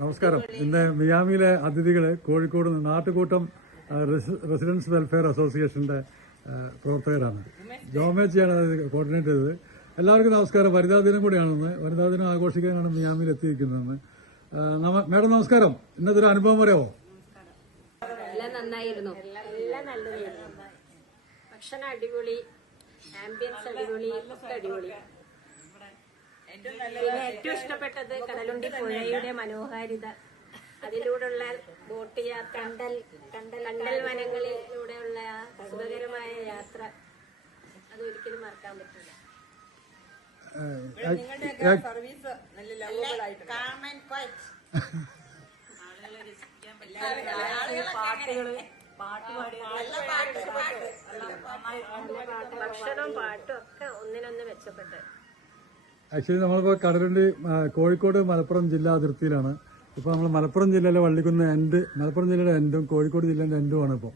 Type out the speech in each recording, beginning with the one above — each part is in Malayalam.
നമസ്കാരം. ഇന്ന് മിയാമിയിലെ അതിഥികളെ കോഴിക്കോട് നാട്ടുകൂട്ടം റെസിഡൻസ് വെൽഫെയർ അസോസിയേഷന്റെ പ്രവർത്തകരാണ്. ജോമേച്ചിയാണ് അത് കോർഡിനേറ്റ് ചെയ്തത്. എല്ലാവർക്കും നമസ്കാരം. വനിതാ ദിനം കൂടിയാണെന്ന്. വനിതാ ദിനം ആഘോഷിക്കാനാണ് മിയാമിയിൽ എത്തിയിരിക്കുന്നതെന്ന്. മേഡം നമസ്കാരം. ഇന്നത്തെ ഒരു അനുഭവം പറയാമോ? എല്ലാം നന്നായിരുന്നു. എല്ലാം നല്ലതായിരുന്നു. ഭക്ഷണം അടിപൊളി, ആംബിയൻസ് അടിപൊളി, ഒക്കെ അടിപൊളി. പിന്നെ ഏറ്റവും ഇഷ്ടപ്പെട്ടത് കടലുണ്ടി പുഴയുടെ മനോഹാരിത, അതിലൂടെയുള്ള ബോട്ട് യാത്ര, കണ്ടൽ വനങ്ങളിലൂടെയുള്ള സുഖകരമായ യാത്ര, അത് ഒരിക്കലും മറക്കാൻ പറ്റില്ല. സർവീസ് നല്ല ലവബിളായിട്ട് ഭക്ഷണവും പാട്ടും ഒക്കെ ഒന്നിനൊന്ന് മെച്ചപ്പെട്ട്. ആക്ച്വലി നമ്മളിപ്പോൾ കടലുണ്ടി കോഴിക്കോട് മലപ്പുറം ജില്ലാ അതിർത്തിയിലാണ്. ഇപ്പോൾ നമ്മൾ മലപ്പുറം ജില്ലയിലെ വള്ളിക്കുന്ന് മലപ്പുറം ജില്ലയുടെ എൻഡും കോഴിക്കോട് ജില്ലേൻ്റെ എൻഡുമാണ് ഇപ്പോൾ.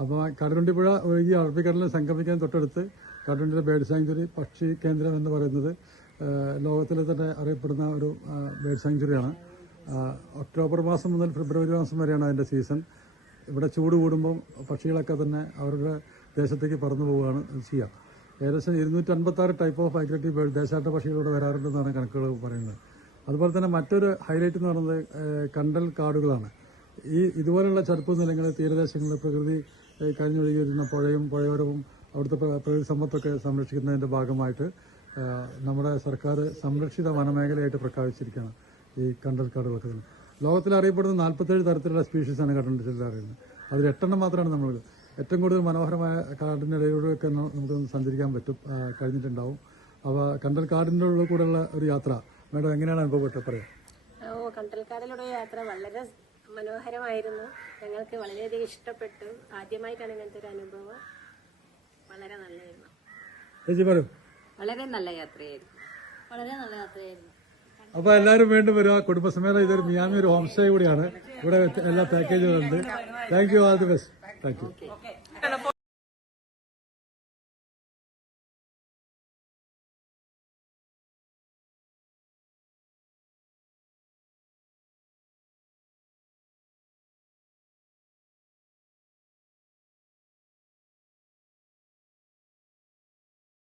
അപ്പോൾ കടലുണ്ടി പുഴ ഒഴുകി അറബിക്കടലിൽ സംഗമിക്കാൻ തൊട്ടടുത്ത് കടലുണ്ടിയിലെ ബേർഡ് സാങ്ച്വറി, പക്ഷി കേന്ദ്രം എന്ന് പറയുന്നത് ലോകത്തിലെ തന്നെ അറിയപ്പെടുന്ന ഒരു ബേർഡ് സാങ്ച്വറിയാണ്. ഒക്ടോബർ മാസം മുതൽ ഫെബ്രുവരി മാസം വരെയാണ് അതിൻ്റെ സീസൺ. ഇവിടെ ചൂട് കൂടുമ്പോൾ പക്ഷികളൊക്കെ തന്നെ അവരുടെ ദേശത്തേക്ക് പറന്നു പോവുകയാണ് ചെയ്യുക. ഏകദേശം 256 ടൈപ്പ് ഓഫ് മൈഗ്രേറ്ററി ബേർഡ് ദേശാടന പക്ഷികളിലൂടെ വരാറുണ്ടെന്നാണ് കണക്കുകൾ പറയുന്നത്. അതുപോലെ തന്നെ മറ്റൊരു ഹൈലൈറ്റ് എന്ന് പറയുന്നത് കണ്ടൽ കാടുകളാണ്. ഇതുപോലുള്ള ചതുപ്പ് നിലങ്ങൾ, തീരദേശങ്ങളിൽ പ്രകൃതി കഴിഞ്ഞൊഴുകി വരുന്ന പുഴയും പുഴയോരവും അവിടുത്തെ പ്രകൃതി സമ്പത്തൊക്കെ സംരക്ഷിക്കുന്നതിൻ്റെ ഭാഗമായിട്ട് നമ്മുടെ സർക്കാർ സംരക്ഷിത വനമേഖലയായിട്ട് പ്രഖ്യാപിച്ചിരിക്കുകയാണ് ഈ കണ്ടൽ കാടുകളൊക്കെ തന്നെ. ലോകത്തിൽ അറിയപ്പെടുന്ന 47 തരത്തിലുള്ള സ്പീഷീസാണ് കടലുണ്ടിയിൽ അറിയുന്നത്. അതിൽ 8 മാത്രമാണ് നമ്മൾ ഏറ്റവും കൂടുതൽ മനോഹരമായ കാടിനിടയിലൂടെയൊക്കെ നമുക്ക് സഞ്ചരിക്കാൻ പറ്റും, കഴിഞ്ഞിട്ടുണ്ടാവും. അപ്പോൾ കണ്ടൽ കാടിൻ്റെ കൂടെയുള്ള ഒരു യാത്ര മേഡം എങ്ങനെയാണ് അനുഭവപ്പെട്ടത് പറയാം? കണ്ടൽക്കാടിലൂടെ യാത്ര വളരെ മനോഹരമായിരുന്നു. ഞങ്ങൾക്ക് വളരെയധികം ഇഷ്ടപ്പെട്ടു. ആദ്യമായിട്ടാണ് ഇങ്ങനത്തെ ഒരു അനുഭവം. വളരെ നല്ലതായിരുന്നു. ചേച്ചി പറയൂ. വളരെ നല്ല യാത്രയായിരുന്നു. വളരെ നല്ല യാത്രയായിരുന്നു. അപ്പോൾ എല്ലാവരും വീണ്ടും വരിക. കുടുംബസമേതം ഇതൊരു മിയാമി ഒരു ഹോം സ്റ്റേ കൂടിയാണ്. ഇവിടെ എല്ലാ പാക്കേജുകളുണ്ട്. Thank you. All the best. Thank U.